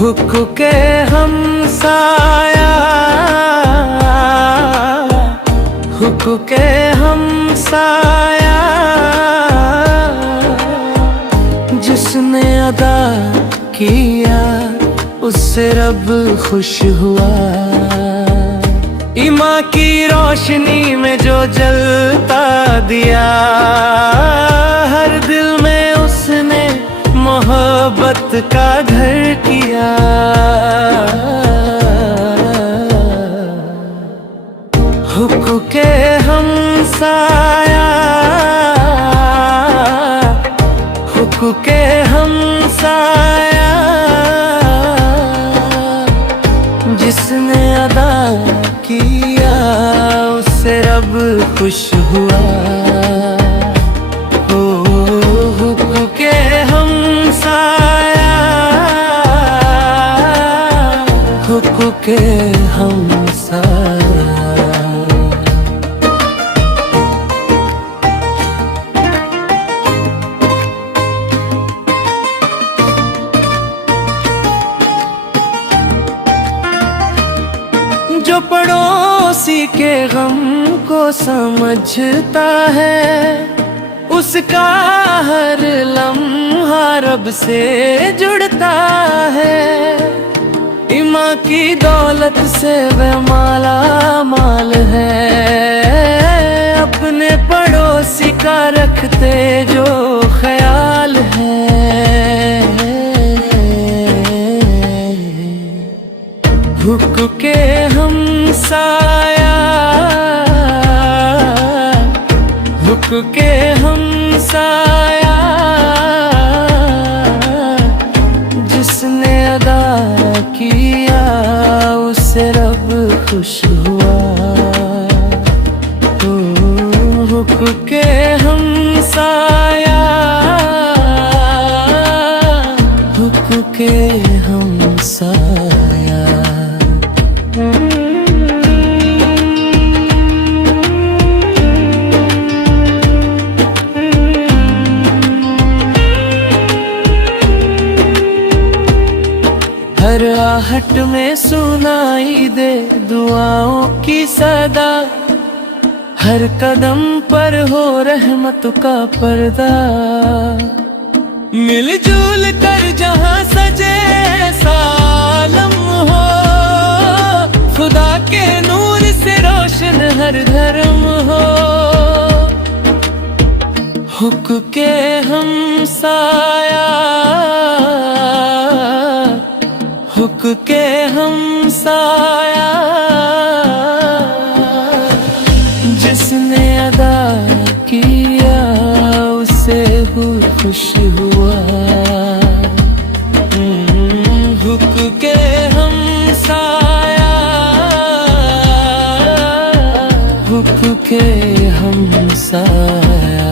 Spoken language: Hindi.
हुक के हमसाया, हुक के हमसाया, जिसने अदा किया उससे रब खुश हुआ। ईमान की रोशनी में जो जलता दिया, हर दिल में उसने मोहब्बत का घर किया। हुक के हमसाया, हुक के हमसाया, जिसने अदा किया उससे रब खुश हुआ। ओ हुक के हमसाया, हुक के हमसाया। जो पड़ोसी के गम को समझता है, उसका हर लम्हा रब से जुड़ता है। ईमान की दौलत से वे माला माल है, अपने पड़ोसी का रखते जो ख्याल है। हुक के हमसाया, हुक के हमसाया, जिसने अदा किया उससे रब खुश हुआ। ओ हुक के हमसाया, हुक के हमसाया। हर आहट में सुनाई दे दुआओं की सदा, हर कदम पर हो रहमत का पर्दा। मिलजुल कर जहां सजे सालम हो, खुदा के नूर से रोशन हर धर्म हो। हुक के हमसाया, हुक के हमसाया, जिसने अदा किया उससे खुश हुआ। हुक के हमसाया, हुक के हमसाया।